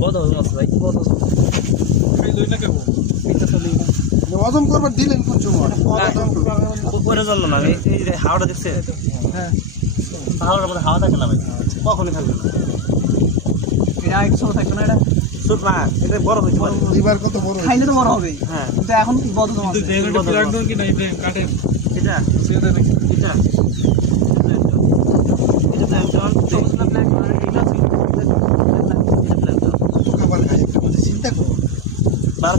বড় হজম আছে ভাই বদ হজম করবার দিলেন কোন সময় ওইটার জন্য না এই যে হাওয়াটা দেখছে? হ্যাঁ। হাওয়ার মধ্যে হাওয়া থাকে না ভাই? কখনই থাকবে না। এটা একটু সময় থাকবে না এটা? ছোট না এটা বড় হইতে পারে লিভার কত বড় খাইলে তো বড় হবেই হ্যাঁ কিন্তু এখন বদ হজম কিন্তু আছে ড্রেগনটা প্লান্টন কি না ইব্রাহিম কাটেন এটা সেটা নাকি এটা এটা প্ল্যান্টন সবুজ না black না, এটা আছে। এটা প্ল্যান্টন খাবার খাই একটা কথা চিন্তা করো বারো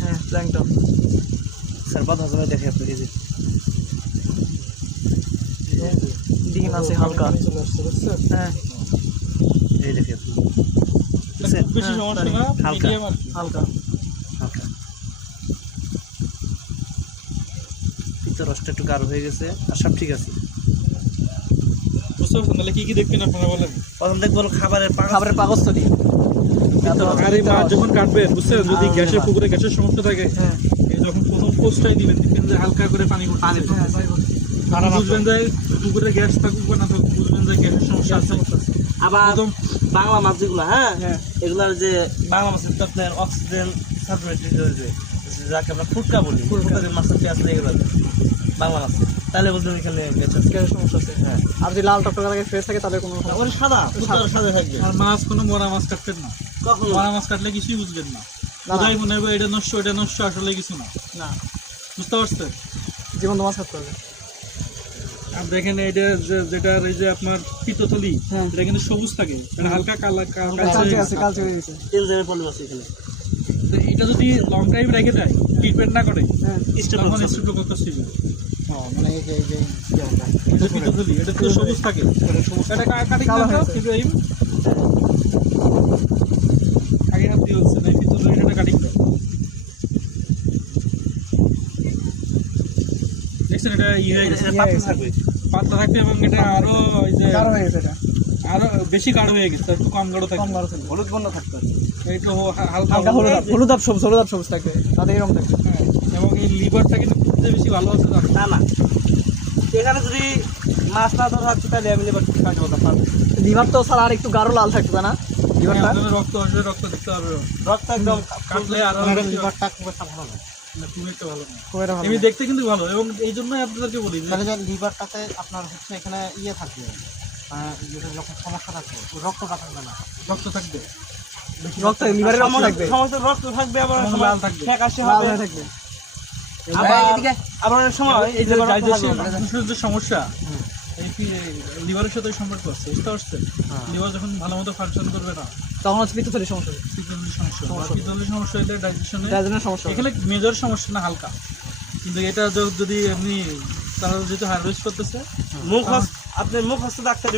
হ্যাঁ প্ল্যাংটন স্যার বাদ হজমে দেখে আপনি এই যে ডিম আছে হালকা। চলে আসছে বুঝছেন হ্যাঁ। এই দেখে আপনি। হালকা। হালকা। হালকা। পিত্ত রসটা একটু গাঢ় হয়ে গেছে আর সব ঠিক আছে। তাহলে কি কি দেখবেন আপনারা বলেন? প্রথম দেখব খাবারের খাবারের পাকস্থলী আর এই মাছ যখন কাটবেন বুঝছেন? যদি গ্যাসের পুকুরে গ্যাসের সমস্যা থাকে হ্যাঁ। যখন প্রথম পোস্টটাই দিবেন দেখবেন যে হালকা করে পানি হ্যাঁ, পানি বুঝবেন যে পুকুরে গ্যাস থাকুক বা না থাকুক বুঝবেন যে গ্যাসের সমস্যা আছে। আবার বাংলা মাছ যেগুলো হ্যাঁ? হ্যাঁ। এগুলার যে বাংলা মাছের তো আপনার অক্সিজেন সাপ্লিমেন্টারি যাকে আমরা ফুটকা বলি ফুটকা। মাছের পেঁয়াজ লেগে গেল বাংলা মাছ তাহলে বুঝবেন এখানে গেছে। গ্যাসের সমস্যা আছে? হ্যাঁ। আর যদি লাল টকটকা লাগে ফ্রেশ থাকে তাহলে কোনো ওর সাদা সাদা। থাকবে। আর মাছ কোনো মরা মাছ কাটবেন না। কখন। মরা মাছ কাটলে কিছুই বুঝবেন না। মনে হবে এটা নষ্ট এটা নষ্ট আসলে কিছু না। না। বুঝতে পারছেন? জীবন মাছ খাতে হবে। আর দেখেন এটা যেটা এই যে আপনার পিতথলি হ্যাঁ। এটা কিন্তু সবুজ থাকে। এটা হালকা কালা কালচে আছে কালচে হয়ে গেছে। প্রবলেম আছে এখানে। তো এটা যদি লং টাইম রেখে দেয় ট্রিটমেন্ট না করে হ্যাঁ। তখন যায় মানে এই যে এটা তো সবুজ থাকে এটা কা- কাটিং কালো না তো, আগে হাত দিয়ে হচ্ছে না এই এটা কাটিং দেখছেন এটা ইয়ে হয়ে গেছে। পাতলা থাকবে পাতলা থাকবে এবং এটা আরও ওই যে হয়ে গেছে এটা আরও বেশি গাঢ় হয়ে গেছে একটু কম গাঢ় থাকবে কম গাঢ় থাকবে হলুদ বর্ণ থাকতে হালকা হলুদ। হলুদ সবুজ হলুদ সবুজ থাকবে তাদের এরকম থাকবে হ্যাঁ, এবং এই লিভারটা কিন্তু সবচেয়ে বেশি ভালো আছে না না। এখানে যদি মাছ না ধরা থাকতো তাহলে আমি এবার কাটে বলতাম পারব। লিভার তো স্যার আর একটু গাঢ় লাল থাকতো না? লিভারটা? রক্ত আসবে রক্ত দেখতে পারবে রক্ত একদম কাটলে আরও বেশি- লিভারটা খুব একটা ভালো না। দেখতে কিন্তু ভালো এবং এই জন্যই আপনাদেরকে বলি লিভারটাতে আপনার হচ্ছে এখানে ইয়ে থাকবে যখন সমস্যা থাকবে না। রক্ত থাকবে। রক্ত লিভারের রক্ত থাকবে। রক্ত থাকবে আবার লাল হবে। হয়ে থাকবে। আবার আবার সময় এই যে রক্ত ডাইজেশন থাকবে না। মানুষের যে সমস্যা লিভারের সাথে সম্পর্ক আছে বুঝতে পারছেন হ্যাঁ। লিভার যখন ভালো মতো ফাংশন করবে না তখন হচ্ছে পিত্তথলির সমস্যা। সমস্যা সমস্যা হলে ডাইজেশনে ডাইজেশনের সমস্যা এখানে মেজর সমস্যা না হালকা কিন্তু এটা যদি এমনি তারা যেহেতু হারভেস্ট করতেছে মুখ হস- আপনি মুখ হস্ত ডাক্তার